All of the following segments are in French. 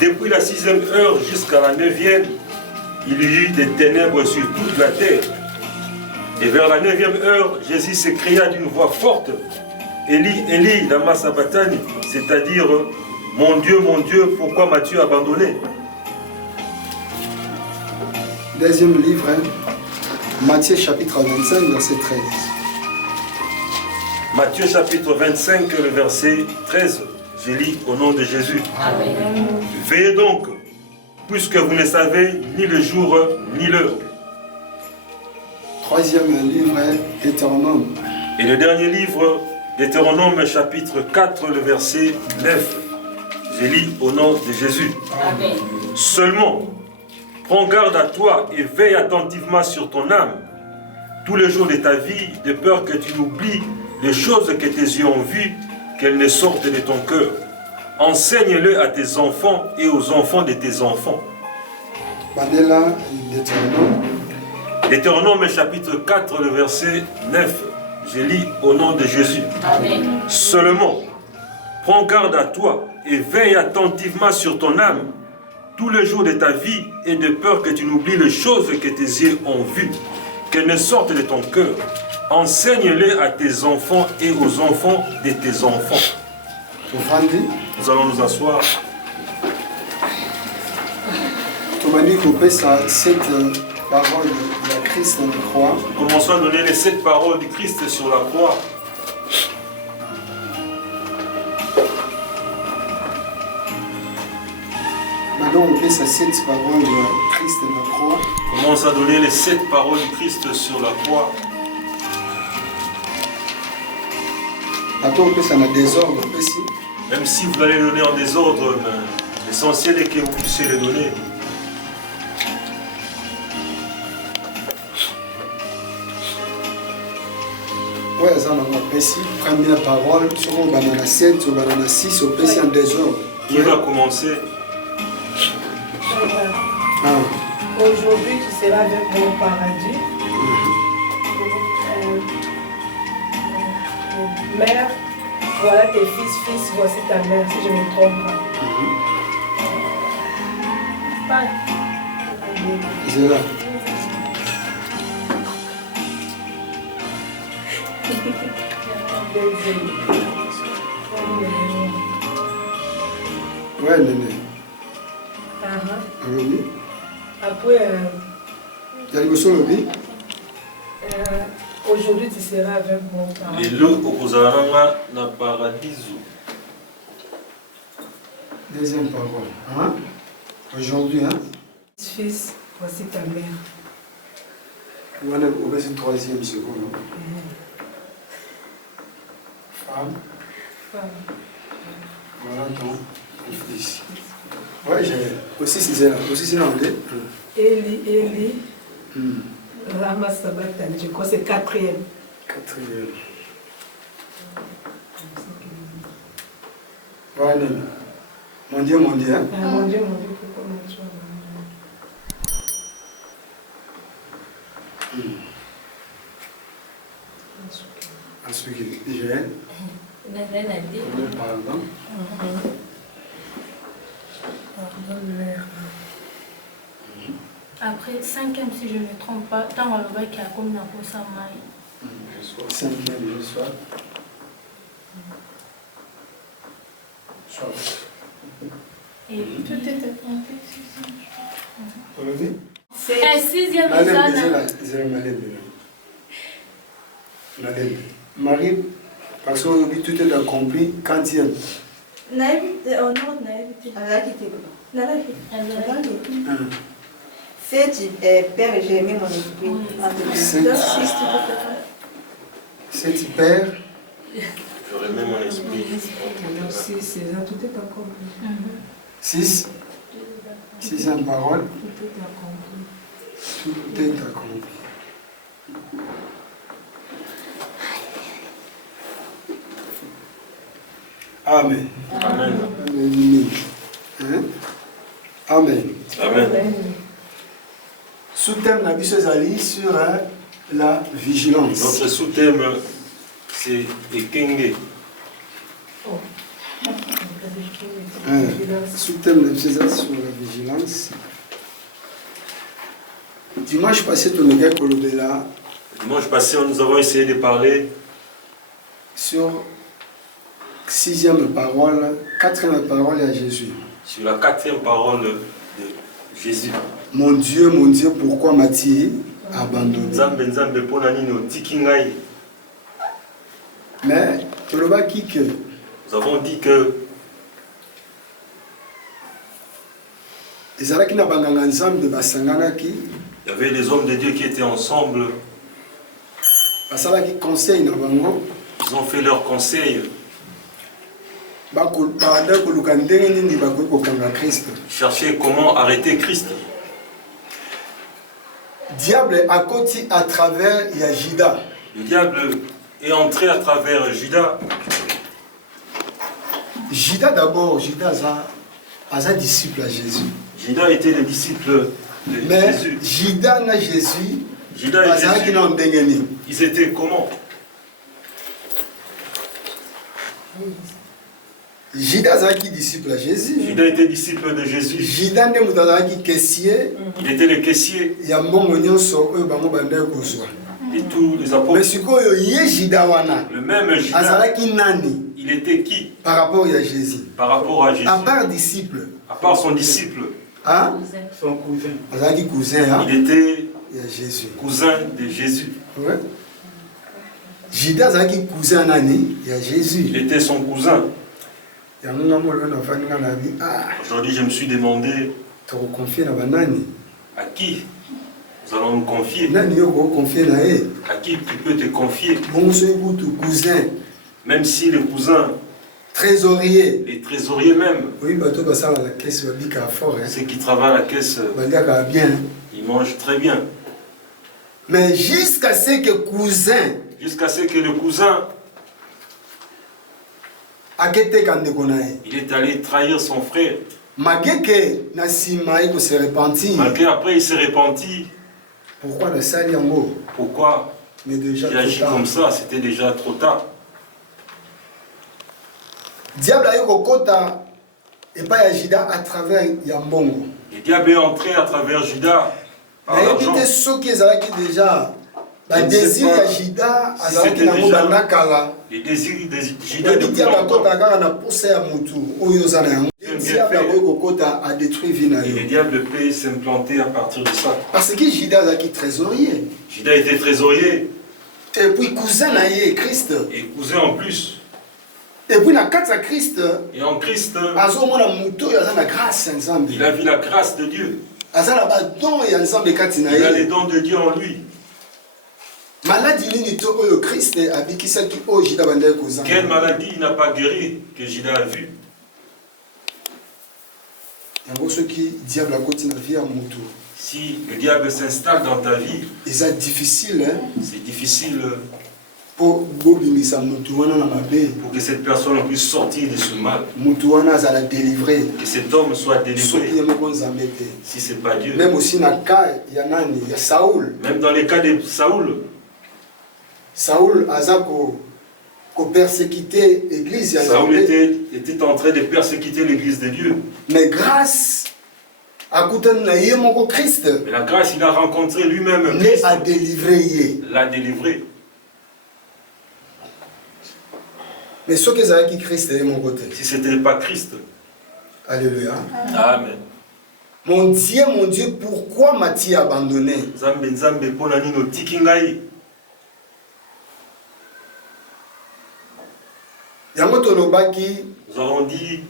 Depuis la 6e heure jusqu'à la 9e, il y eut des ténèbres sur toute la terre. Et vers la 9e heure, Jésus s'écria d'une voix forte, Élie, Élie, lama sabachthani, c'est-à-dire, mon Dieu, pourquoi m'as-tu abandonné? Deuxième livre, Matthieu chapitre 25, verset 13. Matthieu chapitre 25, le verset 13. Je lis au nom de Jésus. Amen. Veillez donc, puisque vous ne savez ni le jour ni l'heure. Troisième livre, Deutéronome. Et le dernier livre, Deutéronome chapitre 4, le verset 9. Je lis au nom de Jésus. Amen. Seulement, prends garde à toi et veille attentivement sur ton âme tous les jours de ta vie, de peur que tu n'oublies les choses que tes yeux ont vues, qu'elles ne sortent de ton cœur. Enseigne-le à tes enfants et aux enfants de tes enfants. Bandela, Deutéronome. Deutéronome chapitre 4, le verset 9. Je lis au nom de Jésus. Amen. Seulement, prends garde à toi et veille attentivement sur ton âme tous les jours de ta vie, et de peur que tu n'oublies les choses que tes yeux ont vues, qu'elles ne sortent de ton cœur. Enseigne-les à tes enfants et aux enfants de tes enfants. Nous allons nous asseoir. Parole de la Christ sur la croix. Commençons à donner les 7 paroles du Christ sur la croix. Maintenant, on fait ces 7 paroles de Christ sur la croix. Commence à donner les 7 paroles du Christ sur la croix. Maintenant, on fait ça dans désordre aussi. Même si vous allez le donner en désordre, l'essentiel est que vous puissiez le donner. Oui, ça on a ici. Première parole, sur le banana 7, sur le banana 6, au PC en désordre. Qui va commencer? Aujourd'hui, tu seras avec moi au paradis. Mère, voilà tes fils, voici ta mère, si je ne me trompe pas. C'est là. Ouais, néné. Oui. Après, Il y a le vie. aujourd'hui, tu seras avec moi au paradis. Et l'eau opposera dans le paradis. Deuxième parole. Aujourd'hui, Fils, voici ta mère. On va une troisième seconde. Femme. Voilà ton fils. Ouais, j'ai aussi c'est là. Aussi c'est là. Élie, Lama Sabachthani, je crois que c'est 4e. 4e. Ouais, mon Dieu, Mon Dieu, pourquoi m'as-tu abandonné? Ensuite, j'ai pardon. Après, 5e, si je ne me trompe pas, tant on voit qu'il y a comme la poisse à maille. 5e, je sois. Et tout était compté, 6e. Et 6e, Marie, parce qu'aujourd'hui tout est accompli, quantième. Père, j'ai aimé mon esprit. C'est Père. J'aurais aimé mon esprit. 6, c'est là, tout est accompli. 6. 6e parole. Tout est accompli. Tout est accompli. Amen. Amen. Amen. Amen. Sous-thème Nabi Sezali sur la vigilance. Notre sous-thème, c'est Ekenge. Sous-thème de sur la vigilance. Dimanche passé, tu nous as là. Dimanche passé, nous avons essayé de parler sur 6e parole, 4e parole à Jésus. Sur la 4e parole de Jésus. Mon Dieu, pourquoi m'as-tu abandonné? Mais tu le vois qui que? Nous avons dit que il y avait des hommes de Dieu qui étaient ensemble. Ils ont fait leur conseil. Chercher comment arrêter Christ. Diable a côté à travers Judas. Le diable est entré à travers Judas. Judas d'abord, Judas a un disciple à Jésus. Judas était le disciple de mais Jésus. Judas n'a Jésus. Judas et Jésus, ils étaient comment? Judas a qui disciple à Jésus. Judas était disciple de Jésus. Judas ne m'a qui caissier. Il était le caissier. Il y a mon moignon sur eux, et tous les apôtres. Mais ce que le même Judas, il était qui? Par rapport à Jésus. Par rapport à Jésus. À part disciple. À part son disciple. Hein? Son cousin. Hein? Il était Jésus. Cousin de Jésus. Ouais. Judas a qui cousin nani? Il y a Jésus. Il était son cousin. Aujourd'hui, je me suis demandé à qui nous allons nous confier. À qui tu peux te confier. Même si le cousin, trésorier, les trésoriers même, oui, ceux qui travaillent à la caisse, ils mangent très bien. Mais jusqu'à ce que le cousin il est allé trahir son frère. Malgré après il s'est repenti. Pourquoi le salut en haut? Pourquoi il agit comme ça? C'était déjà trop tard. Diable a eu Kokota et pas Judas à travers Yambongo. Le diable est entré à travers Judas par l'argent. Mais ceux qui étaient déjà les désirs de Judas, les désirs de Judas depuis longtemps. Et le diable peut s'implanter à partir de ça. Parce que Judas a qui trésorier. Judas était trésorier. Et puis cousin naïe Christ. Et cousin en plus. Et puis na Christ. Et en Christ. Il a vu la grâce de Dieu. Il a les dons de Dieu en lui. Quelle maladie n'a pas guéri que Judas a vu? Si le diable s'installe dans ta vie, c'est difficile pour que cette personne puisse sortir de ce mal. Que cet homme soit délivré. Si ce n'est pas Dieu. Même aussi dans le cas il y a Saoul. Même dans le cas de Saoul. Saoul a persécuté l'église. Saoul était en train de persécuter l'église de Dieu. Mais grâce à Christ. Mais la grâce, il a rencontré lui-même. L'a délivré. Mais ce que c'est qui Christ est mon côté. Si ce n'était pas Christ. Alléluia. Amen. Mon Dieu, pourquoi m'as-tu abandonné? Nous avons dit,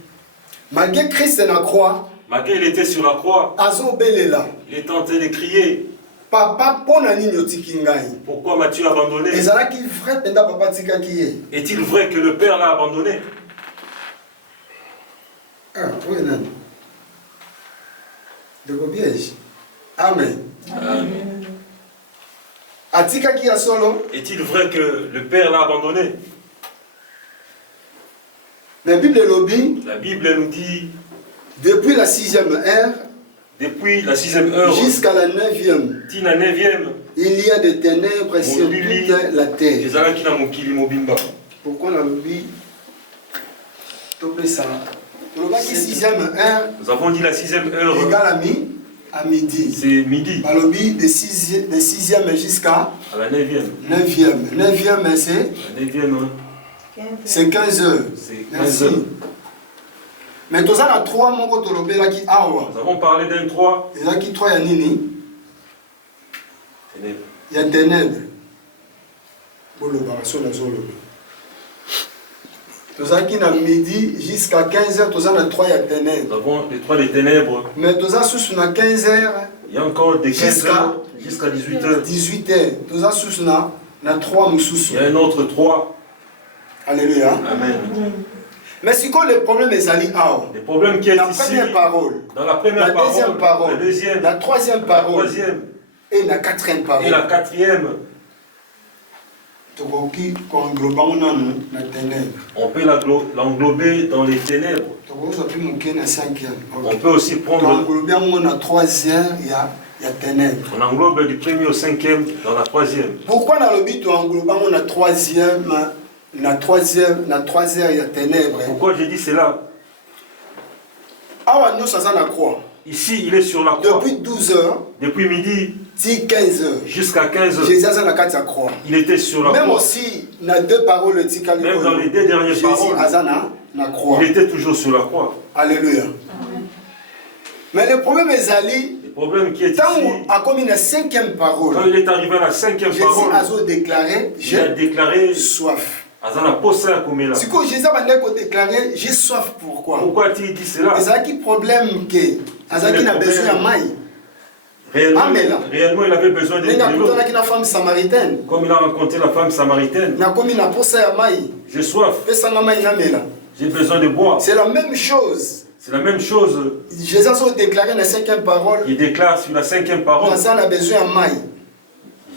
malgré Christ na croix, malgré il était sur la croix, il est en train de crier, Papa, pourquoi m'as-tu abandonné? Est-il vrai que le Père l'a abandonné? Oui, non. De piège. Amen. Est-il vrai que le Père l'a abandonné? La Bible nous dit, depuis la 6e heure, jusqu'à la 9e, il y a des ténèbres sur toute la terre. Pourquoi la Bible? ça. Le bac est 6e heure. Nous avons dit la 6e heure. Égal à midi. C'est midi. À l'objet de 6e jusqu'à la 9e. 9e. 9e, c'est la 9e. C'est 15 heures. C'est 15 heures. Mais tu as 3 mots que tu as dit. Nous avons parlé d'un 3. Il y a qui 3 il y a nini? Ténèbres. Il y a ténèbres. Tu as qui à midi jusqu'à 15 heures, tu as 3 il y a ténèbres. Nous avons les 3 des ténèbres. Mais tu as sous 15 heures. Il y a encore des 15 heures jusqu'à 18 heures. 18 heures. Tu as sous 3 moussous. Il y a un autre 3. Alléluia. Amen. Mais c'est quoi le problème des alliés? Le problème qui est la ici, première parole, dans la première parole, deuxième parole, la deuxième, la troisième parole, la troisième, et la quatrième parole. Et la quatrième. On peut l'englober dans les ténèbres. On peut aussi prendre. La troisième, il y a ténèbres. On englobe du premier au 5e dans la troisième. Pourquoi dans le but on englobe la troisième? La troisième, il y a ténèbres. Pourquoi j'ai dit cela? Ah ouais, nous, ça la croix. Ici, il est sur la croix. Depuis 12 heures. Depuis midi. 15 heures. Jusqu'à 15 heures. Jésus a la croix. Il était sur la croix. Même aussi, dans 2 paroles, même dans les 2 dernières paroles, la croix. Il était toujours sur la croix. Alléluia. Mais le problème est allé. Le problème qui est ici, quand il est arrivé à la 5e parole, Jésus a déclaré soif. Si Jésus a déclaré j'ai soif, pourquoi a-t-il dit cela? C'est un problème que Jésus a besoin de maille. Réellement, il avait besoin de l'eau. Femme samaritaine. Comme il a rencontré la femme samaritaine. J'ai soif. J'ai besoin de boire. C'est la même chose. C'est la même chose. Jésus a déclaré la 5e parole. Il déclare sur la 5e parole. Jésus a besoin de maille.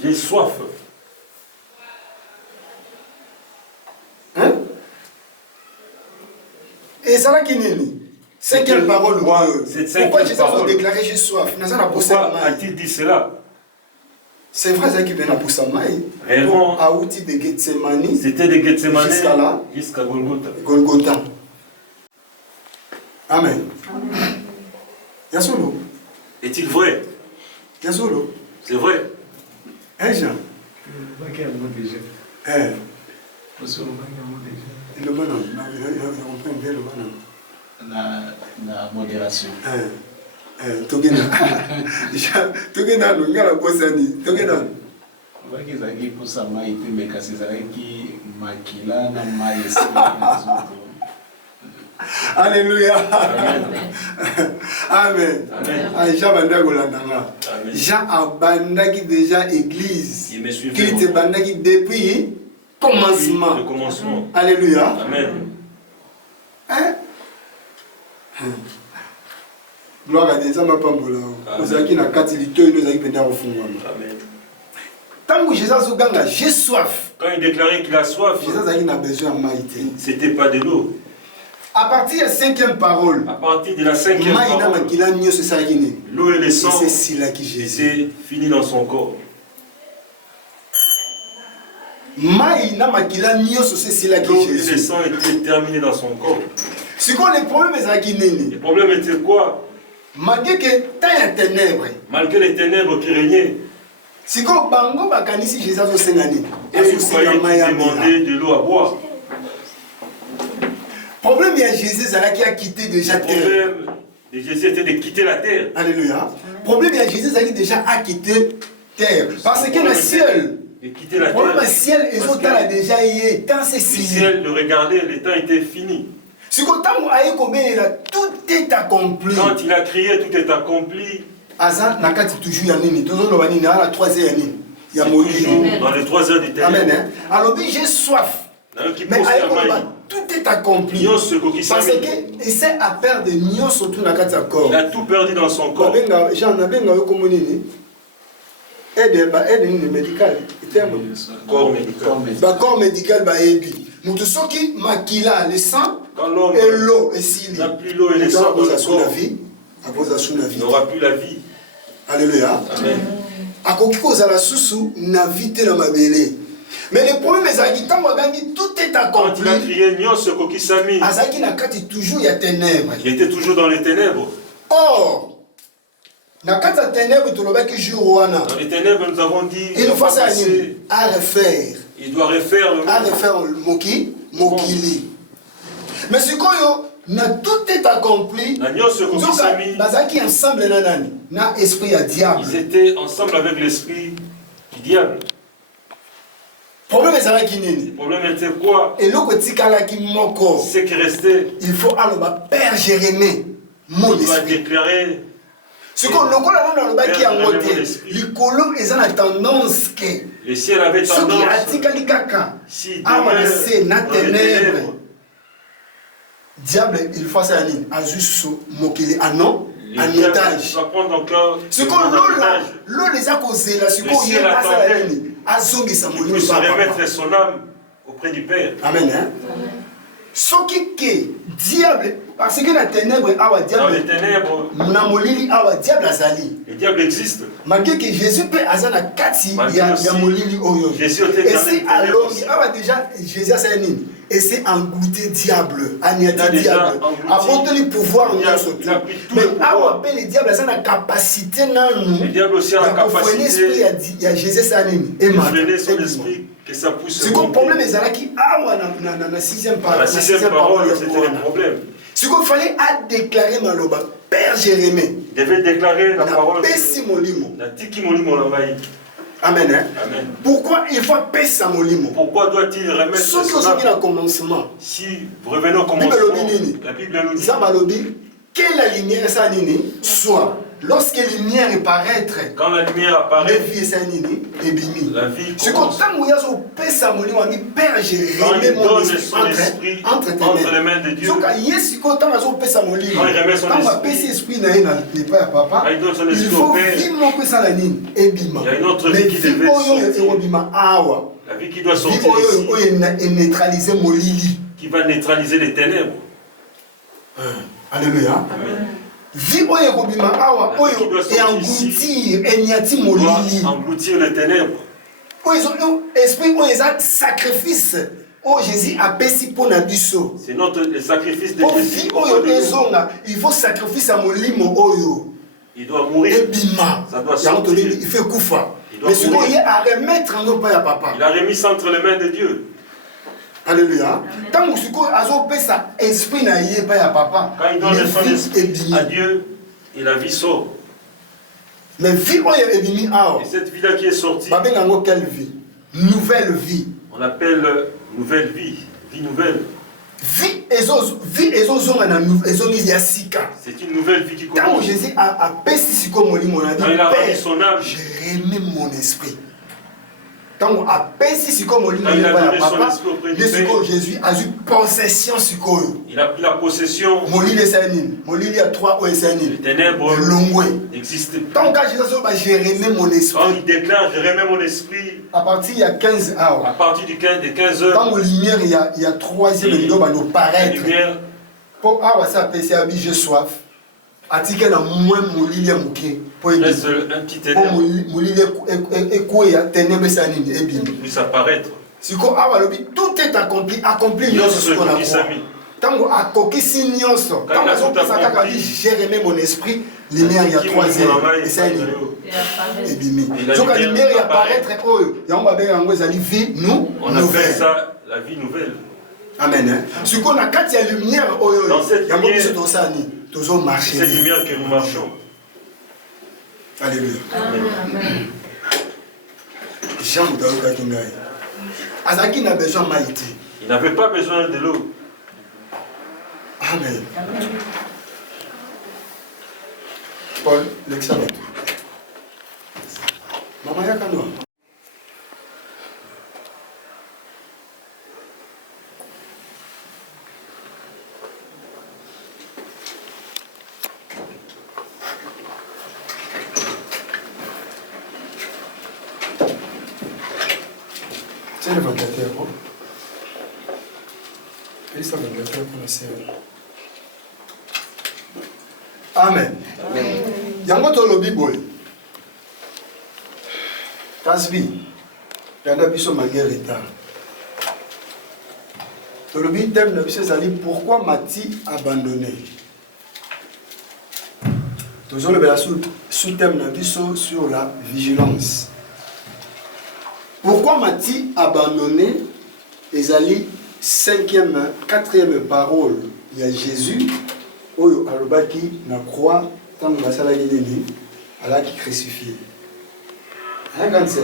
J'ai soif. Hein? Et ça là qui n'est ni. 5e parole. Pourquoi Jésus a déclaré j'ai soif? Pourquoi a-t-il dit cela? C'est vrai, ça qui vient pour sa maille. Réellement, c'était de Gethsemane jusqu'à Golgotha. Golgotha. Amen. Yasolo. Est-il vrai? Yasolo. C'est vrai. Hein, Jean? La modération. Togena no ngala posani. Togena. Waki zaki posa mai tembe kasi zaki makila na mai Alléluia. Amen. Jean Bandagolandanga. Jean abandaki déjà église. Il me suivait. Qu'il te bandaki depuis commencement. Le commencement. Alléluia. Amen. Hein? Gloire à Dieu, ça m'a pas mbola. Nous avons na kati lito, nous avons pédé au fond. Amen. Tant que Jésus a j'ai soif. Quand il déclarait qu'il a soif, Jésus a besoin de maïté. C'était pas de l'eau. À partir de la 5e parole, à partir de la 5e parole, l'eau et le sang, c'est fini dans son corps. L'eau et le sang étaient terminés dans son corps. C'est quoi le problème? Le problème était quoi? Malgré les ténèbres qui régnaient, c'est quoi bango bakanisi Jésus a sengani. Et il croyait qu'il demandait de l'eau à boire. Le problème de Jésus, c'est qu'il a quitté déjà terre. Le problème de Jésus était de quitter la terre. Alléluia. Le problème de Jésus, c'est qu'il déjà a quitté terre. Parce que le ciel, de quitter la terre. Le problème du ciel, ils ont déjà y tant c'est le ciel, de regarder, le temps était fini. Si tout est accompli. Quand il a crié, tout est accompli. Azan nakati toujours ya nini tozolo banini la 3e ya nini ya Moïse dans les 3 heures du ténèbres. Amen. Alors j'ai soif. Mais tout est accompli. Parce que il s'est à perdre de surtout nakati corps. Il a tout perdu dans son corps. J'en avais un comme nini. Aide médical. Corps médical. Corps médical ba ebi. Mutu soki makila le sang et l'eau et s'il n'a plus l'eau et le sang dans le corps. Il n'aura plus la vie. Alléluia. Amen. Akoki kozala susu na vite na mabele. Mais le problème est tout est accompli. Quand il a crié Nyonso Kokisami, Azaki Nakati toujours il y a ténèbres. il était toujours dans les ténèbres. Or, Nakati a ténèbres tout le monde qui joue Wana. Dans les ténèbres, nous avons dit Il faut ça à refaire. il doit refaire le À refaire le Mokili. Mais ce qu'on a tout est accompli. Donc, Bazaki ensemble na esprit à diable. Ils étaient ensemble avec l'esprit du diable. Le problème est ça qui n'est. Le problème était quoi? Et l'autre qui moko. Ce qui restait, il faut aller Père Jérémie. Mon il doit esprit. déclarer. Ce qu'on le colon dans le bas qui a monté. Les colons ils ont la tendance que. Le ciel avait tendance. Ce qui a dit kaka. Si demain c'est na dans les ténèbres. Diable il faut ça ni. A juste mokili ah non. En otage. Ce qu'on l'eau les a causés là. Ce qu'on y a à zongi sa il peut se remettre son âme auprès du Père. Amen. Ce qui est diable, parce que la ténèbre awa diable. Dans les ténèbres, Namolili awa diable azali. le diable existe. Malgré que Jésus peut azana kati ya molili oyo. Et c'est alors awa déjà Jésus a sa nini. Et c'est englouti diable, agnati diable. Avant de lui pouvoir nous sauter. Mais awa appelle le diable azana capacité nan nous. Le diable aussi a la capacité. Esprit ya Jésus sa nini. Et freiner son esprit que ça pousse. C'est comme problème est là qui awa na sixième parole. La sixième parole, c'était le problème. Ce qu'il fallait à déclarer Maloba, Père Jérémie. Il devait déclarer la parole. La Tiki Molimo l'envahit. Amen. Amen. Pourquoi il faut Pessa Molimo? Pourquoi doit-il remettre ce son commencement? Si vous revenez au commencement, la Bible nous dit que la lumière soit. Lorsque la lumière est paraître, quand la lumière apparaît, la vie commence. C'est comme ça que vous Pessa Molimo, Père Jérémie, mon esprit entre les mains de Dieu. Quand il remet son esprit, papa, il donne son esprit au Père. Il y a une autre vie qui devait sortir. La vie qui doit sortir ici, qui va neutraliser les ténèbres. Alléluia. Amen. Vie oyo kobima awa oyo engloutir les ténèbres. Esprit oyo eza sacrifice oyo Jésus a pesi pour na biso. C'est notre sacrifice de Jésus. Oyo ezonga, il faut sacrifice à molimo oyo. Il doit mourir. Ça doit sortir. Il fait kufa. Mais ce qu'il y a à remettre en nos pas à papa. Il a remis ça entre les mains de Dieu. Alléluia. Tant que ce qu'on a fait ça, esprit n'a pas à papa. Quand il donne son esprit à Dieu, et la vie sort. Mais vie est venue à. Et cette vie-là qui est sortie. Quelle vie? Nouvelle vie. On appelle nouvelle vie. Vie nouvelle. Vie c'est une nouvelle vie qui commence. Quand Jésus a péci comme il a remis son âme. J'ai remis mon esprit. Quand a péci si comme il a donné son esprit auprès du Père. Jésus a eu possession sur quoi. Il a pris la possession. Molili a 3 les ténèbres n'existent pas. Tant que j'ai remis mon esprit. Quand il déclare je remets mon esprit. À partir il y a 15 heures. À partir des 15 heures. Quand lumière il y a 3e niveau va nous paraître. Lumière. Pour avoir ça péché à j'ai soif. Atika na moins molili ya muke. Reste un petit ténèbre. Molili ekouya ténèbre ça nini ebimi. Puisse apparaître. Si ko awa lobi tout est accompli ce qu'on a fait. Tango akokisi nyonso. Quand on a ça kaka dit j'ai remis mon esprit, lumière il y a 3e et ça nini. Ebimi. Donc la lumière y apparaître oyo. Ya on va bien ngo ezali vie nous. On appelle ça la vie nouvelle. Amen. Ce qu'on a quand il y a lumière oyo. Dans cette lumière. C'est cette lumière que nous marchons. Alléluia. Amen. Jean Daouka Kingaï. Azaki n'a besoin de maïté. Il n'avait pas besoin de l'eau. Amen. Paul, l'examen. Maman Yakano. C'est le 24 heures. Et ça va le faire pour la série. Amen. Yango to lobi boy. Tasbi. Yanda biso malgré retard. Le thème de M. Zali, pourquoi m'a-t-il abandonné? Toujours le sous-thème de biso sur la vigilance. Pourquoi m'a-t-il abandonné? Ezali, 4e parole. Il y a Jésus, Oyo Alobaki, na croix, tant que ça l'a dit, Allah qui crucifié. Regarde ça.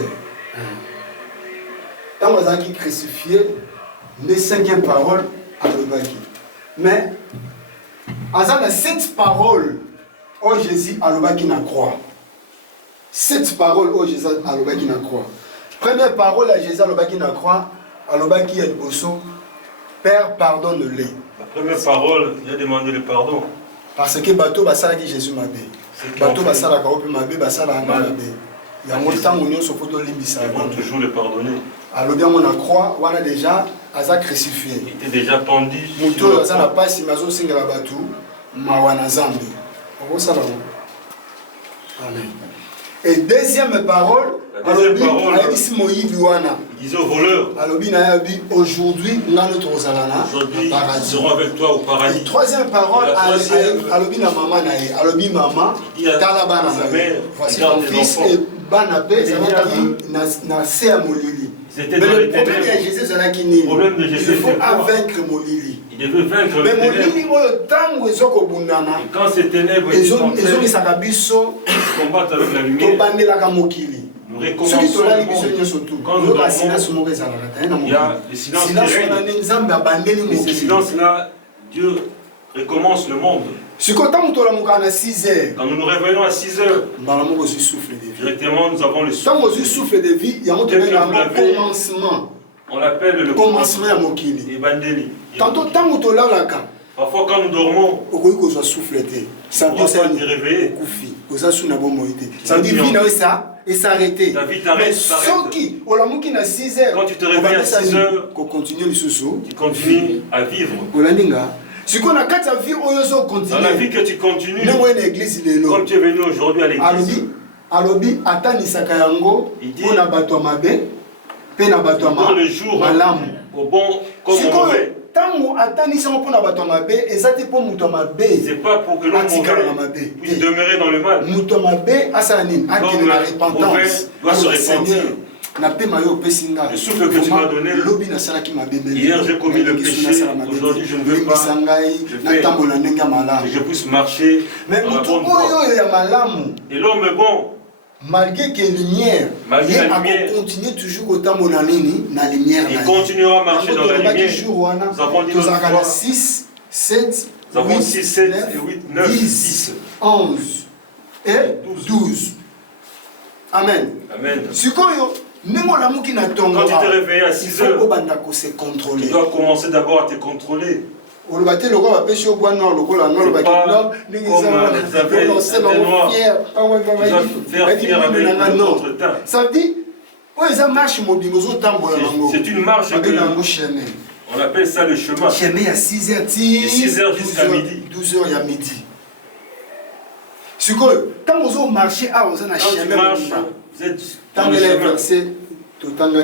Tant que ça qui crucifié, les 5e parole Alobaki. Mais, à ça, 7 paroles, oh Jésus Alobaki na croix. 7 paroles, oh Jésus Alobaki na croix. Première parole à Jésus Alobaki na croix, Alobaki et Bosso, Père, pardonne-les. La première parole, il a demandé le pardon. Parce que bateau basala qui Jésus m'a bé. Bateau basala kaopi m'a bé, basala m'a bé. Il y a un temps où nous sommes limbisa. Ils vont toujours le pardonner. Alors bien on a croix, on a déjà asa crucifié. Il était déjà pendu. Muto asa la passe mazo singala batu, mawana zambi. On ça là. Amen. Et deuxième parole, il disait au voleur, aujourd'hui, nous serons avec toi au paradis. Et troisième parole, voici ton fils et Banapé, c'était dans les ténèbres. Le problème de Jésus, il faut vaincre Molili. Il devait vaincre le ténèbres. Et quand ces ténèbres ils combattent avec la lumière, nous recommençons le monde. Quand nous dormons, il y a le silence qui règne. Et ce silence-là, Dieu recommence le monde. Quand nous nous réveillons à 6 heures, directement nous avons le souffle de vie. On l'appelle le commencement et bandeli. Parfois quand nous dormons, ça veut dire réveiller. Ça veut dire vie et s'arrêter. Mais quand tu te réveilles à 6 heures, tu continues à vivre. Dans la vie que tu continues, comme tu es venu aujourd'hui à l'église, il dit dans le jour au bon comme au mauvais. C'est pas pour que l'homme mauvais puisse demeurer dans le mal. L'homme mauvais doit se repentir. Le souffle que tu m'as donné, hier j'ai commis le péché, aujourd'hui je ne veux pas, que je puisse marcher dans la bonne voie. Et l'homme est bon. Malgré que lumière, il continue toujours autant mon ami, la lumière. Il continuera à marcher dans la lumière. Nous avons dit notre foi. 6, 7, nous avons 6, 7, 8, 9, 10, 11 et 12. Amen. Amen. Quand tu te réveilles à 6 heures, tu dois commencer d'abord à te contrôler. C'est pas comme ça veut dire c'est une marche on appelle ça le chemin. À 6h, 6h jusqu'à midi. 12h il y a midi. Quand vous marchez, vous êtes dans le verset,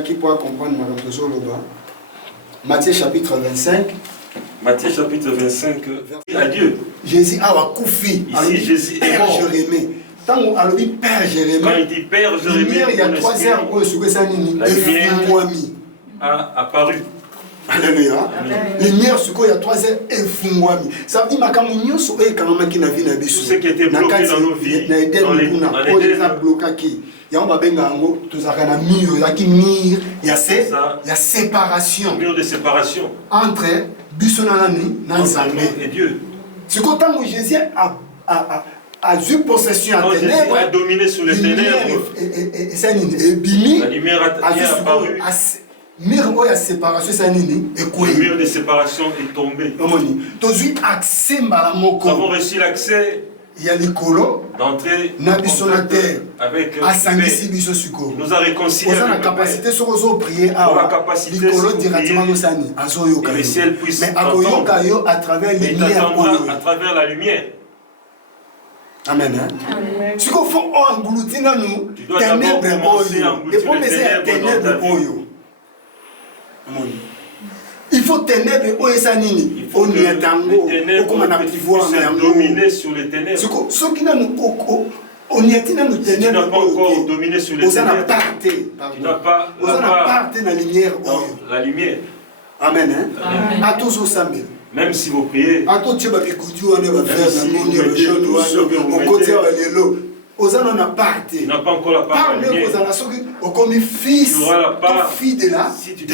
qui pourra comprendre Matthieu chapitre 25. Matthieu chapitre 25, adieu. Jésus a koufi. Ici, Jésus est mort. Quand il dit Père Jérémie, il y a 3 heures où la lumière a apparu. Alléluia. Lumière, il y a 3 heures efungwami. Ça veut dire que tout ce qui était bloqué dans nos vies, dans les il y a séparation. Mur de séparation entre et Dieu. C'est quand Jésus a eu possession à ténèbres, a dominé sur les ténèbres. La lumière a apparu. Le mur de séparation est tombé. Nous avons reçu l'accès d'entrer avec il nous a réconciliés avec le Père. La capacité que le ciel puisse entendre, mais à travers la lumière. Amen. Ce qu'il faut engloutir dans nous, ténèbres et pour mes ténèbres. Il faut ténèbres et sanini. On y est tango. Dominer sur les ténèbres. Ce qui nous on y est dans nous ténèbres. Tu n'as pas encore dominé sur les ténèbres. Tu n'as pas la lumière. La lumière. Amen. À tous au samedi. Même si vous priez, à tous tu vas tu n'as pas encore la part de la lumière. Tu auras la part de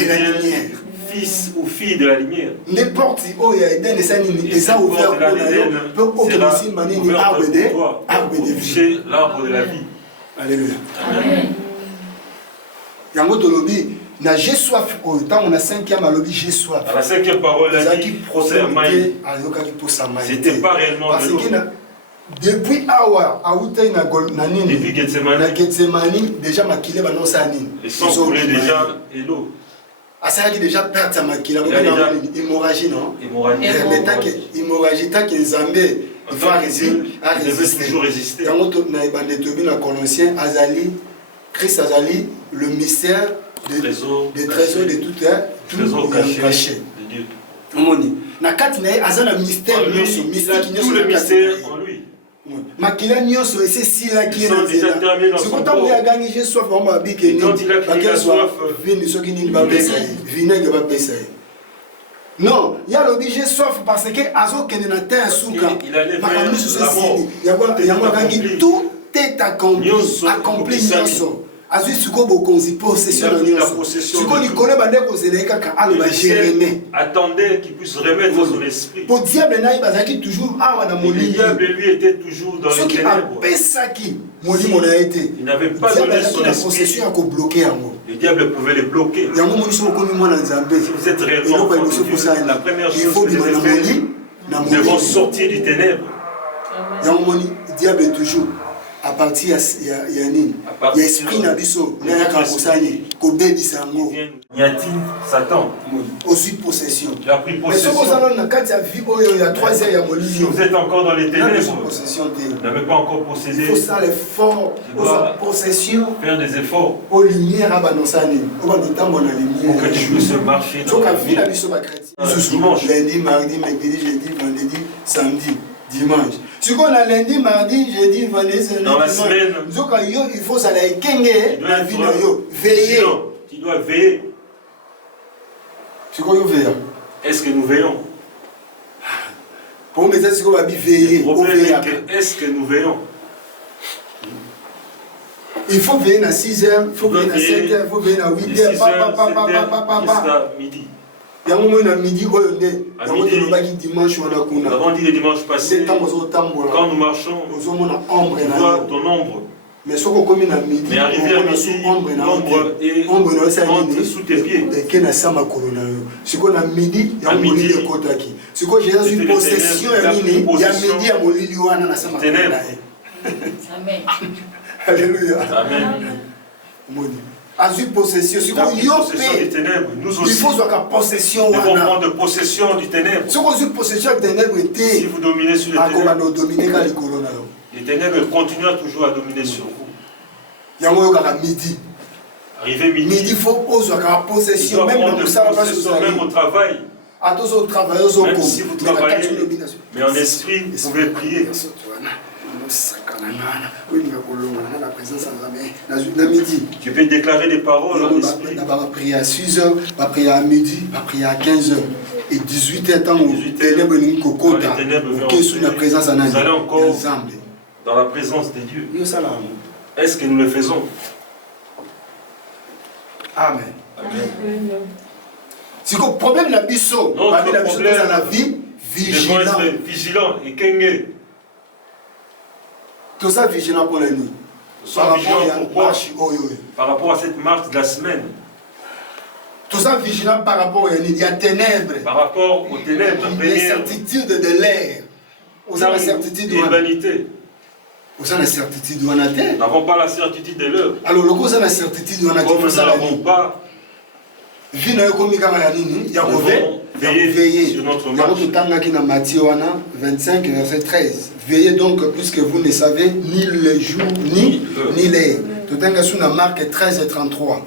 la lumière. Fils ou fille de la lumière. N'importe où il y a Eden et ça n'est ouvert pour l'arbre de la vie. Alléluia. Amen. Na j'ai soif autant on a 5e à l'objet j'ai soif. À la 5e parole elle dit c'était pas réellement de l'eau. Depuis Awa Aouta na nini. Depuis Gethsemane déjà makile banosa nini. Les sang coulait déjà et l'eau. Asaki déjà perte sa makila hémorragie non. Hémorragie ta que Nzambe il va résister. Dans notre na bande tobi na Colossiens Azali Christ Azali le mystère des trésors de tout caché. Omoni. Na kati na azana mystère nyonso mystique tout le mystère en lui. Makila nyonso c'est si là qui est dans c'est quand on a gagné j'ai soif on m'a dit que quand il a gagné soif vini soki ni ba pesa vinaigre ba pesa. Non, il y a l'objet soif parce que azo kene na terre souka. Makamni sur ceci. Il y a gagné tout est accompli nyonso. Azui suko bokonzi possession de nyonso. Suko likole bande kozeleka ka aloba Jérémie. Attendez qu'il puisse remettre son esprit. Pour diable na ibazaki toujours awa na molili. Le diable lui était toujours dans les ténèbres. Il n'avait pas donné son esprit. Le diable pouvait les bloquer. Si vous êtes réellement enfant de Dieu, la première chose que vous devez faire, nous devons sortir du ténèbre. Diable est toujours à partir il y a esprit na biso na ya kabosani ko bebisa ngo y a-t-il Satan aussi possession il a pris possession. Si vous êtes encore dans les ténèbres, vous n'avez pas encore possédé. Il faut ça l'effort possession faire des efforts pour lumière abanosani pour que tu puisses marcher dans la vie. Dimanche, lundi, mardi, mercredi, jeudi, vendredi, samedi, dimanche. Si on a lundi, mardi, jeudi, vendredi, samedi, dans la semaine, il faut ça la veiller. Tu dois veiller. Est-ce que nous veillons? Pour me dire ce qu'on va veiller. Est-ce que nous veillons? Il faut veiller à 6h, il faut veiller à 7h, il faut veiller à 8h, jusqu'à midi. Il y a un moment à midi, dimanche, nous avons dit le dimanche passé, quand nous marchons, on voit ton ombre. Mais arrivé à midi, l'ombre est entre sous tes pieds. À midi, c'est quoi j'ai une possession il y a midi à Moliliwana na sama. Amen. Alléluia. Amen. Azu possession, c'est quoi des ténèbres. Nous aussi, il faut avoir possession. Nous devons prendre possession du ténèbre. Si vous dominez sur les ténèbres, les ténèbres continuent toujours à dominer sur vous. Arrivé midi, il faut avoir possession, même dans même au travail. Même si vous travaillez, mais en esprit, vous pouvez prier. Tu peux déclarer des paroles en esprit. On va prier à 6h, on va prier à midi, on va prier à 15h. Et 18h, quand les ténèbres vous allez encore dans la présence de Dieu. Est-ce que nous le faisons? Amen. C'est le problème de la biseau. Dans la vie, vigilant et kenge. Tout ça vigilant pour la nuit. Par rapport à cette marche de la semaine. Tout ça vigilant par rapport à la nuit. Il y a ténèbres. Par rapport aux ténèbres. Il y a certitude de l'air. Vous avez la certitude de l'humanité. Vous avez la certitude de la terre. Nous n'avons pas la certitude de l'heure. Alors, le vous avez la certitude de la terre. Comme nous n'avons pas. Nous devons veillez sur notre marche. Matthieu 25, verset 13. Veillez donc, puisque vous ne savez ni le jour, ni l'heure. Tout un gars sur la marque 13 et 33.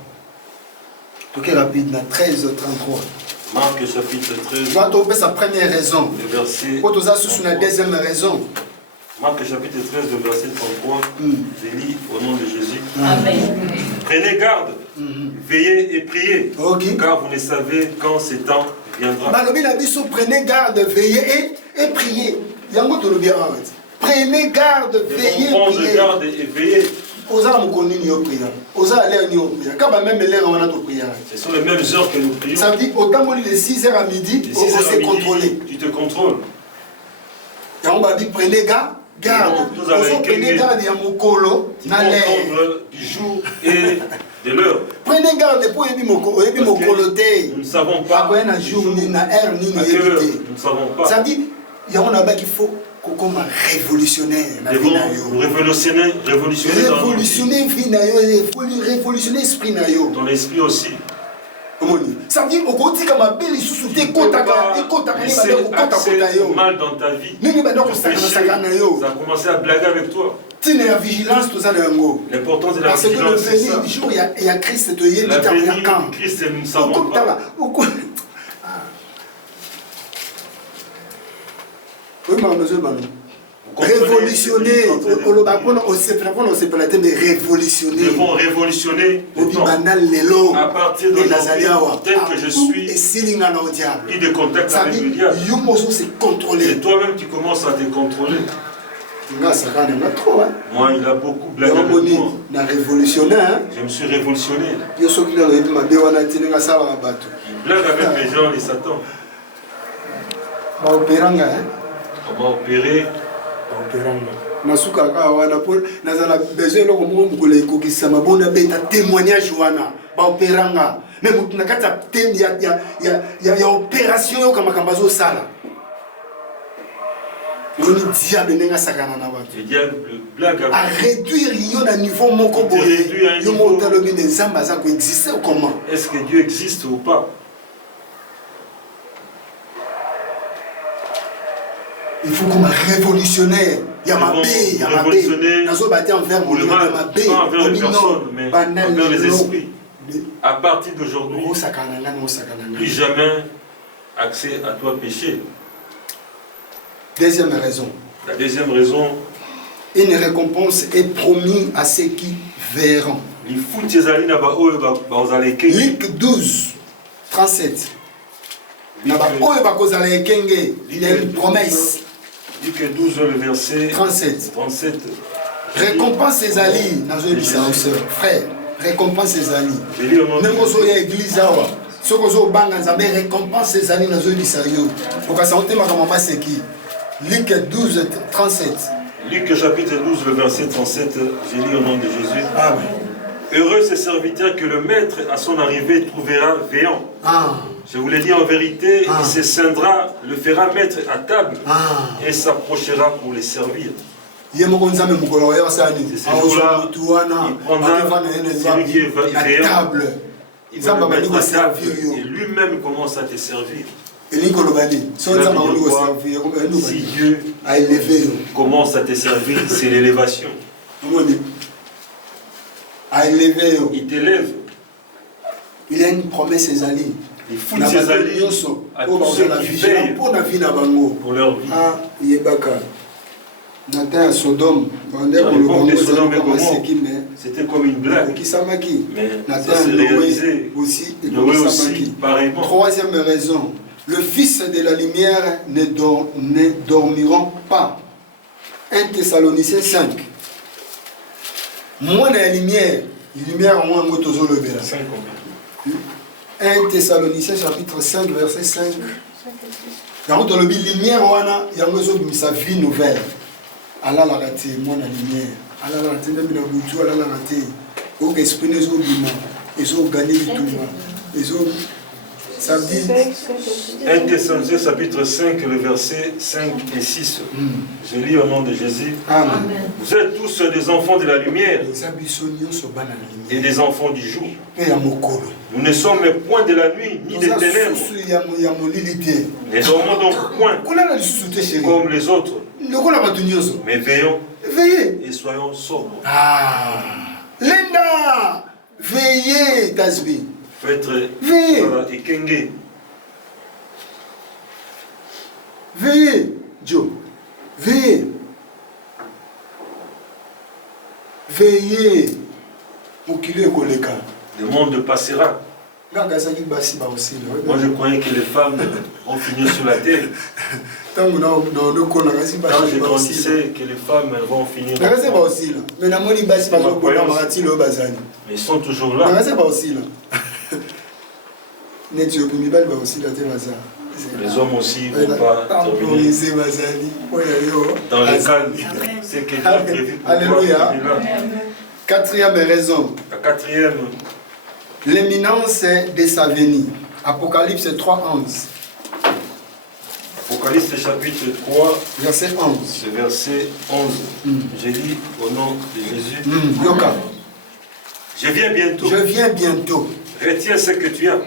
Tout est rapide, 13 et 33. Marc chapitre 13. Tu vas trouver sa première raison. Le verset. Pour tout ça, c'est la deuxième raison. Marc chapitre 13, le verset 33. Je lis au nom de Jésus. Amen. Prenez garde, veillez et priez, car vous ne savez quand ce temps viendra. Prenez garde, veillez et priez. Prenez garde, veillez et priez. Prendre garde et veillez. Ce sont les mêmes heures que nous prions. Ça veut dire autant de 6h à midi, on s'est contrôlé. Tu te contrôles. Et on va dire prenez garde. Prenez garde, il y a mon colo. Du jour et de l'heure. Prenez garde pour mon coloté. Nous ne savons pas. Un jour, ni na heure, ni na heure. Nous ne savons pas. Ça veut dire il y a un abat qu'il faut comme révolutionnaire. Révolutionner l'esprit. Ton esprit aussi. Ça veut dire au comme appel sous des mal dans ta vie. Ça a commencé à blaguer avec toi. La vigilance, tout ça, l'importance de la vigilance. Parce que le jour, il y a Christ, il y a Christ, nous ne savons pas. Révolutionner, mais révolutionner. Nous devons révolutionner le temps. À partir d'aujourd'hui, tel que je suis, plus de contact avec le diable. Et toi-même, tu commences à te contrôler. Moi, il a beaucoup blagué avec moi. Je me suis révolutionné. Il blague avec les gens, les satans. On va opérer. Témoignage mais il y a opération comme le diable blague à réduire un niveau comment? Est-ce que Dieu existe ou pas? Il faut comme révolutionnaire. Il y a ma baie, il y a ma baie. Pour le mal, pas envers les personnes, mais envers les esprits. À partir d'aujourd'hui, plus jamais accès à toi péché. Deuxième raison. La deuxième raison. Une récompense est promise à ceux qui verront. Luc 12, 37. Il y a une promesse. Luc 12, le verset 37. Récompense ses alliés. Frère, récompense ses alliés. Même si il y a l'église, si vous avez récompense ses alliés dans le Sayo. Pour que ça ait qui Luc 12, 37. Luc chapitre 12, le verset 37. J'ai lu au nom de Jésus. Amen. Heureux ce serviteur que le maître à son arrivée trouvera veillant. Je vous l'ai dit en vérité, il se scindra, le fera mettre à table et s'approchera pour les servir. C'est ce jour-là, il prendra celui qui est veillant, il va le mettre à table et lui-même commence à te servir. Si Dieu commence à te servir, c'est l'élévation. Il t'élève. Il y a une promesse ses alliés. Il fout ses alliés à tous ceux qui veillent pour leur vie. C'était comme une blague. Mais ça s'est réalisé. Noé aussi, pareillement. Troisième raison. Le Fils de la lumière ne dormiront pas. 1 Thessaloniciens 5. Moi, la lumière, moi, le 1 Thessaloniciens chapitre 5, verset 5. Dans le lumière, il y a sa vie nouvelle. Allah la raté, moi la lumière. Allah la raté, même la bouture, Allah la raté. Au esprit, ils ont gagné du tout. Ils ont Ça dit 1 Thessaloniciens chapitre 5, le verset 5 et 6. Je lis au nom de Jésus. Amen. Vous êtes tous des enfants de la lumière et des enfants du jour. Nous ne sommes point de la nuit ni des ténèbres. Ne dormons donc point comme les autres. Mais veillons et soyons sobres. Linda, veillez, Tasbi. Veillez. Veillez, Joe. Veillez. Veillez. Le monde passera. Moi je croyais que les femmes vont finir sur la terre. Quand je grandissais, que les femmes vont finir sur la terre. Mais ils sont toujours là. Les hommes aussi ne vont pas terminer. Dans le calme, c'est que Dieu a prévu pour toi. Alléluia. Quatrième raison. La quatrième. L'éminence de sa venue. Apocalypse 3:11. Apocalypse chapitre 3, verset 11. Verset 11. Je lis au nom de Jésus. Je viens bientôt. Je viens bientôt. Retiens ce que tu as.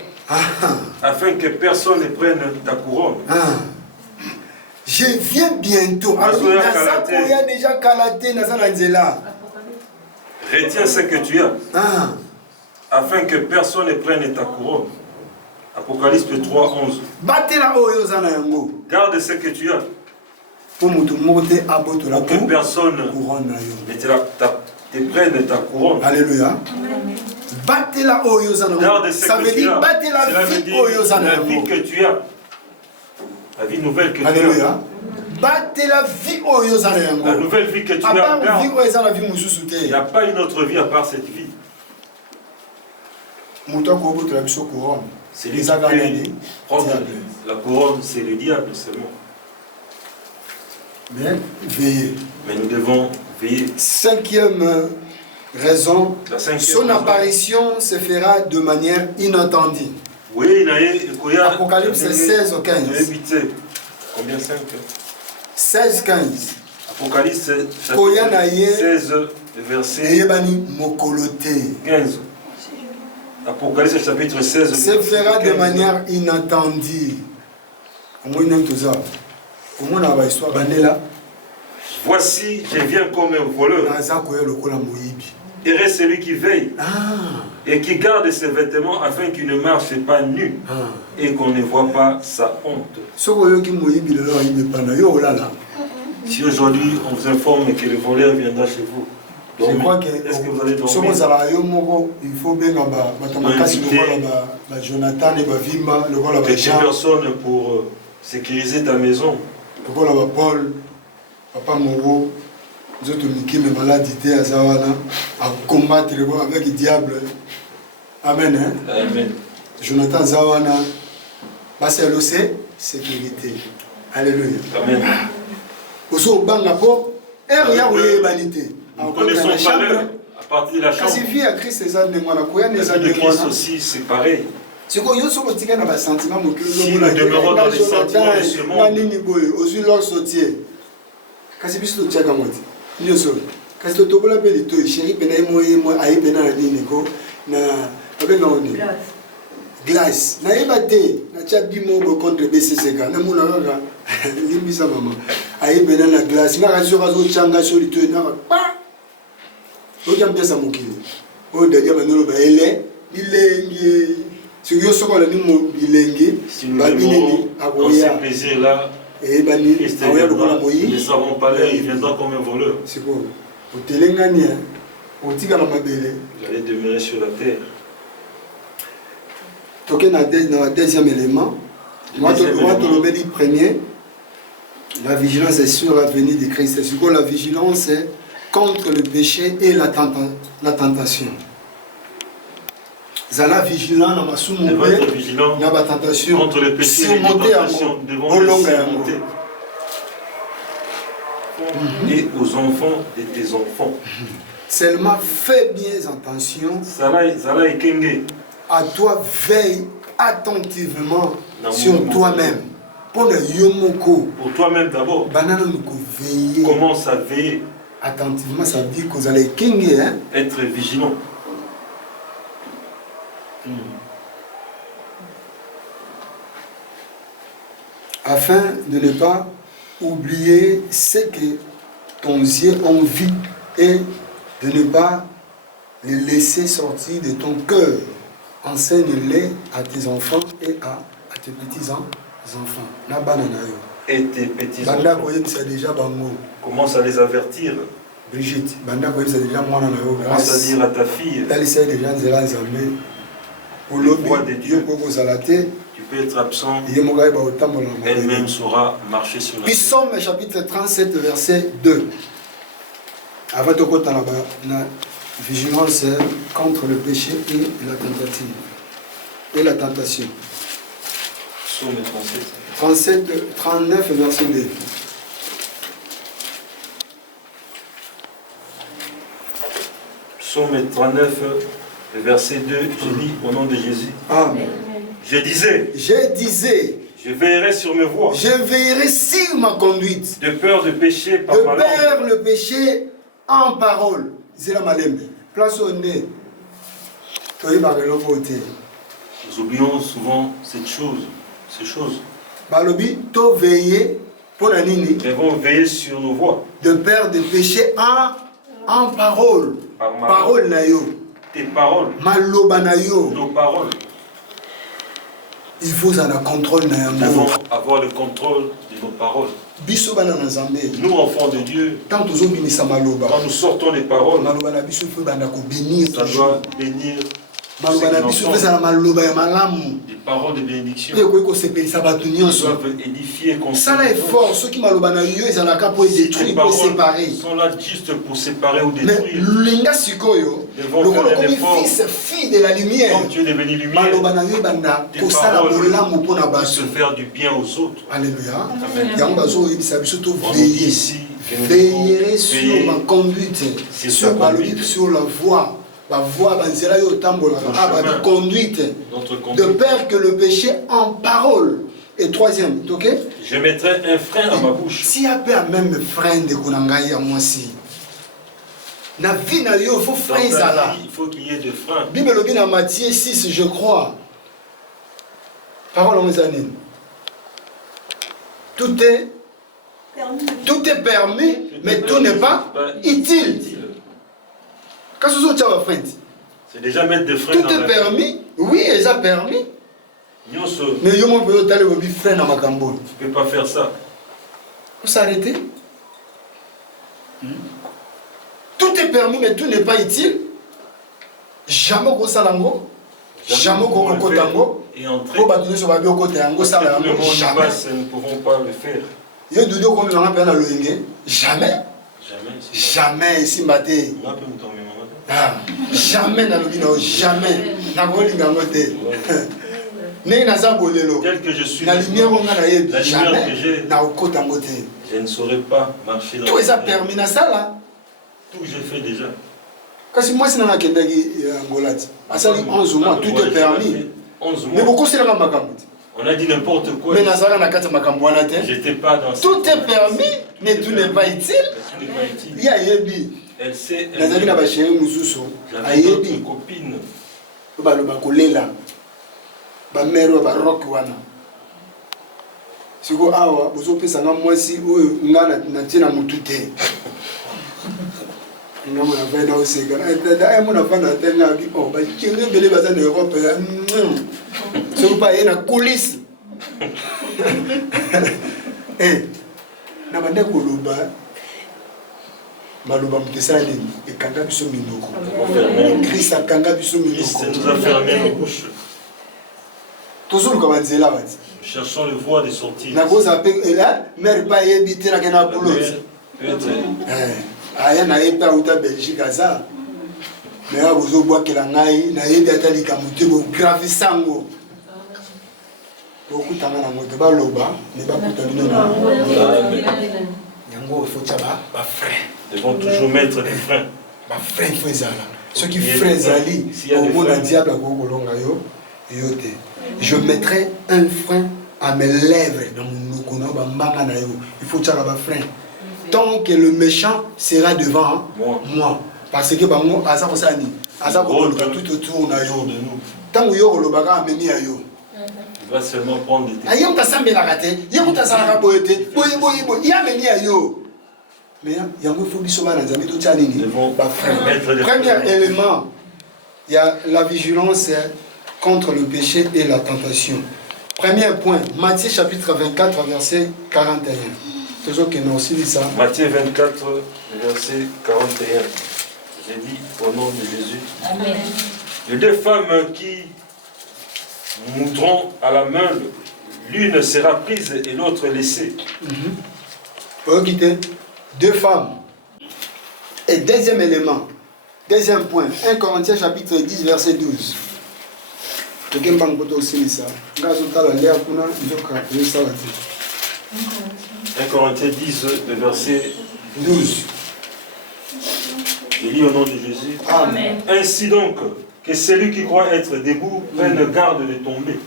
Afin que personne ne prenne ta couronne. Je viens bientôt. Alors, il y a déjà Kalaté, Nazanzela. Retiens ce que tu as. Afin que personne ne prenne ta couronne. Apocalypse 3, 11. Garde ce que tu as. Pour que personne ne te prenne ta couronne. Alléluia. Garde ce ça que veut tu dire as. battez la vie la vie que tu as. La vie nouvelle que Alléluia. tu as. Battez la vie La nouvelle vie que tu as. Il n'y a pas une autre vie à part cette vie. C'est lui qui peut prendre la couronne, c'est le diable seulement. Mais veillez. Mais nous devons veiller. Cinquième raison, son apparition se fera de manière inattendue. Oui, Apocalypse 16 au 15. Combien 5 16, 15. Apocalypse 16, verset 15. Apocalypse chapitre 16. Se fera de manière inattendue. Voici, je viens comme un voleur. Heureux celui qui veille et qui garde ses vêtements afin qu'il ne marche pas nu et qu'on ne voit pas sa honte. Si aujourd'hui on vous informe que le voleur viendra chez vous, je crois que est-ce que vous allez dormir? Il faut bien Jonathan et quelques personnes pour sécuriser ta maison. Paul, Papa Mogo, nous autres mais maladie à Zawana, à combattre avec le diable. Amen. Hein? Amen. Jonathan Zawana, c'est l'océ, sécurité. Alléluia. Amen. Nous connaissons pas l'heure à partir de la chambre. Si vie à Christ, la vie de Christ aussi, c'est pareil. Si nous demeurons dans les sentiments de ce monde, glace. Na ibate na chabi mobo contre BCCK. Na muna kaka limbisa mama. Ayi bena na glace. Nga kazo kazo changa soli to na pa. Oja mpesa mukili. O dadia manolo ba ele bilengi. Sugyo soko la ni mo bilengi. Ba bineni akoya. Ce plaisir là. Et bani akoya lokola moyi. Nous ne savons pas l'heure, il viendra comme un voleur. C'est quoi? O telengania. O tika na mabele. Vous allez demeurer sur la terre. Donc, dans le deuxième élément, moi, le premier, la vigilance est sur la venue de Christ. C'est quoi la vigilance est contre le péché et la tentation. Zala vigilant dans ma tentation contre le péché et la tentation devant le surmonter. Et aux enfants de tes enfants. Seulement fais bien attention. Zala et Kenge. À toi veille attentivement sur toi-même. Pour toi-même d'abord. Commence à veiller. Attentivement, ça veut dire que vous allez kinguer, hein? Être vigilant. Afin de ne pas oublier ce que ton yeux ont vu et de ne pas les laisser sortir de ton cœur. Enseigne-les à tes enfants et à tes petits-enfants. Et tes petits-enfants. Commence à les avertir. Brigitte, commence à dire à ta fille. Le voix de Dieu. Tu peux être absent. Elle-même saura marcher sur la terre. Psaume chapitre 37, verset 2. Avant de la vigilance contre le péché et la tentative. Et la tentation. Psaume 37. 39, verset 2. Psaume 39, verset 2, je lis au nom de Jésus. Amen. Je disais, je veillerai sur mes voies. Je veillerai sur ma conduite. De peur de pécher par ma langue. De peur le péché en parole. C'est la malembe. Place au nez. Nous oublions souvent ces choses. Balobi, to veiller pour la nini. Nous devons veiller sur nos voies. De peur de péché en parole. Parole na yo. Tes paroles. Maloba na yo. Nos paroles. Il faut un contrôle na yango. Nous devons avoir le contrôle de nos paroles. Nous, enfants de Dieu, quand nous sortons les paroles, ça doit bénir. Des paroles de bénédiction. Ils doivent édifier, ça là est fort. Ceux qui sont séparer. Sont là juste pour séparer ou détruire. Fille de la lumière. Comme tu es devenu lumière, tes paroles se faire du bien aux autres. Alléluia. Veiller sur ma conduite, sur la voie. La conduite, de peur que le péché en parole. Et troisième, ok? Je mettrai un frein à ma bouche. Si y a même frein de Kunangaï à moi aussi. Na vie na yo, il faut frein ça là. Il faut qu'il y ait des freins. Bible le dans Matthieu 6, je crois. Parole en années. Tout est permis, mais tout n'est pas utile. C'est déjà mettre des freins. Tout est permis, oui, ils ont permis. Mais il ne peux pas faire ça. Il faut s'arrêter. Tout est permis, mais tout n'est pas utile. Jamais au salango, jamais au kokotango. Et entrer. Tout le monde ne pouvons pas le faire. Jamais. Jamais ici maté. Jamais na lobino, jamais. Na bolinga ngote. Tel que je suis, la lumière que j'ai, je ne saurais pas marcher dans tout ça permis na ça là. Tout je fais déjà. Kasi moi c'est na kendaki angolati. Asali 11 mois, tout est permis. 11 mois. Mais beaucoup c'est la makambo. On a dit n'importe quoi. Mais nazara na kata makambo wana te. J'étais pas dans. Tout est permis, mais tout n'est pas utile. Il y a yebi. Elle sait. Nazaki na ba chéri mususu. Ayebi copine. Ba lo ba kolela. Ba mero ba rock wana. Siko awa bozo pesa nga mwasi oyo ngana na tina mutute. Ngamo na vena oseka. Dai mona vana tenga ki o ba chinge bele ba za na Europe ya. So pas yena coulisse. Eh. Na bande koloba. Maloba mutesa nini ekanga biso minoko. Christ akanga biso minoko. Christ nous a fermé nos bouches. Toujours comme Anzela va dire. Cherchons les voies de sortie. Na goza pe là, mère pas yebité na kena boulot. Aya na yepa uta Belgique aza. Mais a bozo bois que la ngai na yebi atali kamuté bo gravisango. Beaucoup tanga na moto ba loba, ne ba kutamina na. Yango il faut taba ba frein. Devons toujours mettre des freins. Ba frein faut ezala. Ceux qui frein zali, au mot la diable a go kolonga yo. Je mettrai un frein à mes lèvres. Il faut que un frein. Tant que le méchant sera devant moi. Parce que tout autour de nous. Tant que il va seulement prendre des mais premier élément, il y a la vigilance contre le péché et la tentation. Premier point, Matthieu chapitre 24, verset 41. Toujours que nous aussi dit ça. Matthieu 24, verset 41. J'ai dit au nom de Jésus. Amen. Les deux femmes qui monteront à la main, l'une sera prise et l'autre laissée. Vous quitter deux femmes. Et deuxième élément, deuxième point, 1 Corinthiens chapitre 10, verset 12. 1 Corinthiens 10, le verset 12. Je lis au nom de Jésus. Amen. Ainsi donc, que celui qui croit être debout prenne garde de tomber.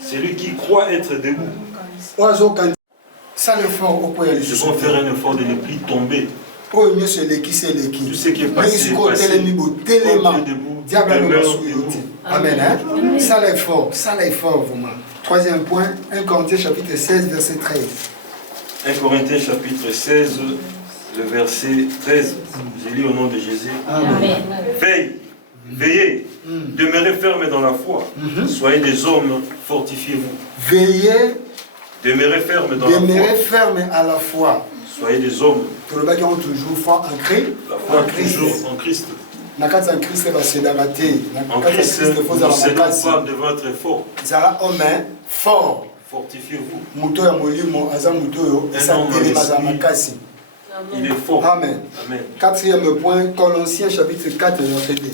Celui qui croit être debout. Ça l'effort au point de Je vais faire un effort de ne plus tomber. Tout ce qui est passé, debout. Amen. Ça l'effort, vraiment. Troisième point, 1 Corinthiens chapitre 16, verset 13. 1 Corinthiens chapitre 16, le verset 13. Je lis au nom de Jésus. Amen. Veillez, demeurez fermes dans la foi. Soyez des hommes, fortifiez-vous. Veillez, demeurez fermes dans la foi. Demeurez fermes à la foi. Soyez des hommes. Pour le bac, on toujours foi en Christ. La foi toujours en Christ. En Christ, nous cédons pas devant être fort. Fort. Fortifiez-vous. Il est fort. Amen. Amen. Quatrième point, Colossiens chapitre 4, verset 2.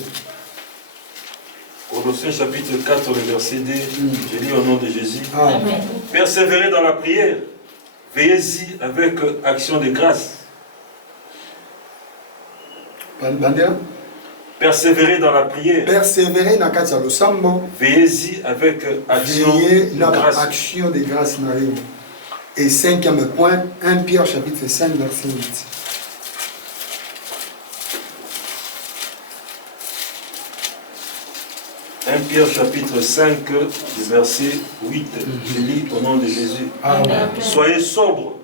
Colossiens chapitre 4, le verset 2. Je lis au nom de Jésus. Amen. Persévérez dans la prière. Veillez-y avec action de grâce. Persévérez dans la prière. Persévérez dans le sambo. Veillez-y avec action de grâce. Et cinquième point, 1 Pierre chapitre 5, verset 8. Pierre chapitre 5, verset 8. Je lis au nom de Jésus. Amen. Soyez sobres.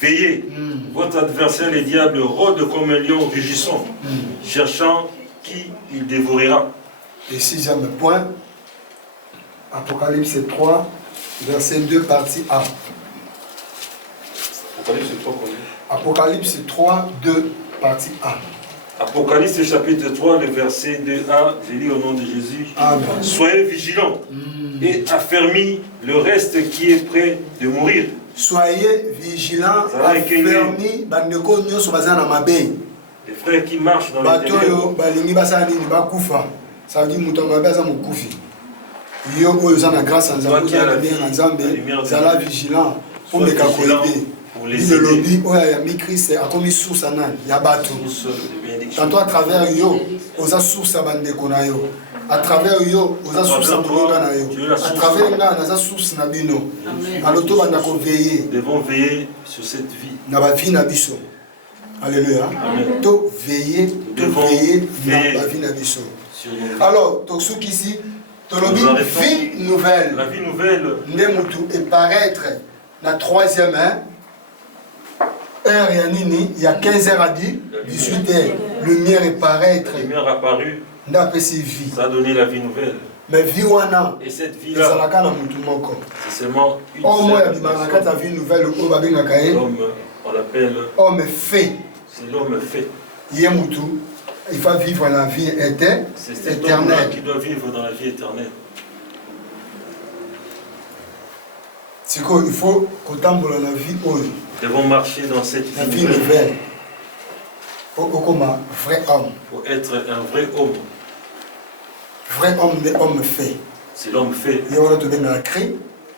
Veillez. Votre adversaire, le diable, rôde comme un lion rugissant, cherchant qui il dévorera. Et sixième point, Apocalypse 3, verset 2, partie A. Apocalypse 3, 2, partie A. Apocalypse chapitre 3, le verset 2a, je lis au nom de Jésus. Amen. Soyez vigilants et affermis le reste qui est prêt de mourir. Soyez vigilants, affermis, les frères qui marchent dans le ténèbres. Ça veut dire que vigilant pour les aider. Tantôt à travers yo, aux sources à bandeko na yo. À travers yo, aux sources à bandeko na yo. À travers nga, na source na bino. Alors banda ko veiller. Devons veiller sur cette vie. Na ba vie na biso. Alléluia. To veiller, na vie na biso. Alors, to sou ici, to lobi vie nouvelle. La vie nouvelle. Ndemutu et paraître la troisième heure il y a 15 heures à 18 heures. Lumière est paraître. La lumière apparue. Ça a donné la vie nouvelle. Mais vie wana. Et cette vie-là, c'est seulement une seule nouvelle. L'homme, on l'appelle homme fait. C'est l'homme fait. Il faut vivre la vie éternelle. C'est cet homme-là qui doit vivre dans la vie éternelle. C'est quoi? Il faut qu'autant pour la vie Nous devons marcher dans cette vie nouvelle. Comme un vrai homme. Pour être un vrai homme. Vrai homme, des hommes faits. C'est l'homme fait.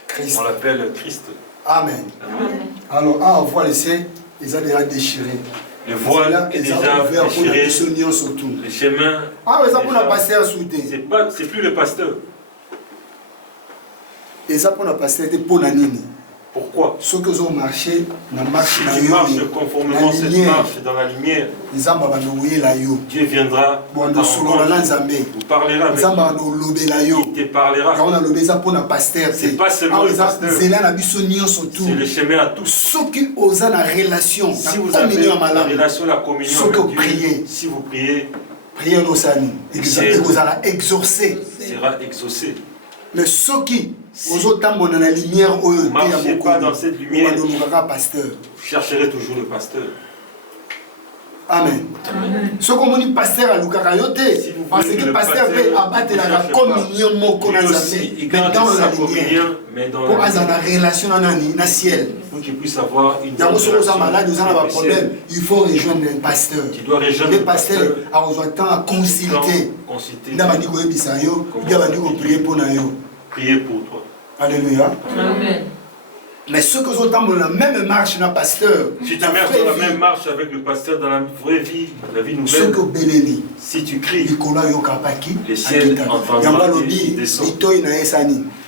Christ. On l'appelle Christ. Amen. Amen. Alors, à avoir laissé, ils ont déjà déchiré. Le voile est déjà déchiré. Les chemins. Ah, mais ça pour la pasteur soudé. C'est plus le pasteur. Et ça pour la pasteur était pour la nini. Pourquoi? Ceux qui ont marché, si tu marches conformément à cette marche dans la lumière, Dieu viendra vous parlera avec lui. Il te parlera. C'est pas seulement le pasteur. C'est le chemin à tous. Si vous avez la relation, la communion avec Dieu, si vous priez, sera exaucé. Mais ceux qui ne marchez pas dans cette lumière, vous chercherez toujours le pasteur. Amen. Ce qu'on dit pasteur à Lukarayote, parce que le pasteur peut abattre la communion dans la lumière, pour avoir une relation dans le ciel. Pour qu'il puisse avoir une malade, vous avez un problème, il faut rejoindre le pasteur. Tu dois rejoindre le pasteur. A besoin de temps à consulter. Prier pour toi. Alléluia. Amen. Mais ceux qui sont dans la même marche dans le pasteur, si tu marches dans la même marche avec le pasteur dans la vraie vie, la vie nouvelle, si tu cries, les ciels entendront des sons.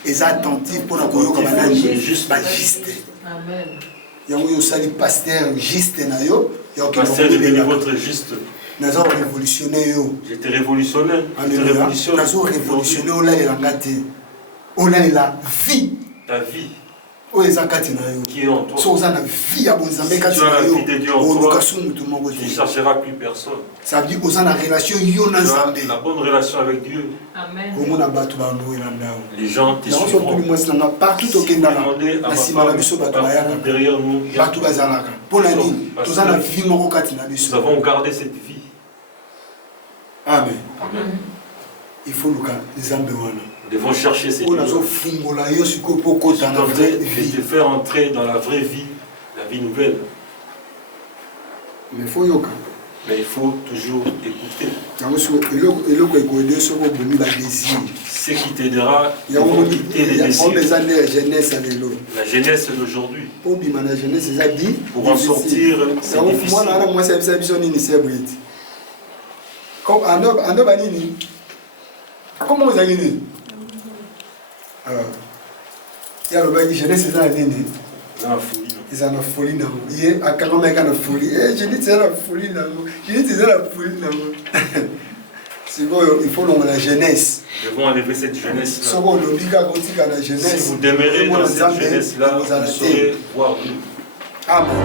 Ils sont attentifs pour la communion comme un juste. Amen. Il y a un pasteur juste. Pasteur devenu votre juste. Nous avons révolutionné. J'étais révolutionnaire. Nous avons révolutionné. On a la vie. Ta vie. Qui est en toi. Si tu as la vie de Dieu en toi, tu ne chercheras plus personne. Ça veut dire que tu as la relation la bonne relation avec Dieu. Amen. Les gens te suivront. Partout au Kenya, derrière nous, nous avons gardé cette vie. Amen. Il faut les embellir. Nous devons chercher cette vie. Et te faire entrer dans la vraie vie, la vie nouvelle. Mais il faut toujours écouter. Ce qui t'aidera, pour quitter les désirs. La jeunesse d'aujourd'hui. Pour en sortir, c'est difficile. Comment vous avez dit? Il y a le jeunesse, c'est la nini. Ils ont la folie. Il y a quand même la folie. Je dis c'est la folie. Je dis c'est la folie. C'est bon, il faut la jeunesse. Nous devons enlever cette jeunesse-là. Si vous demeurez dans cette jeunesse-là, vous saurez voir Dieu. Amen.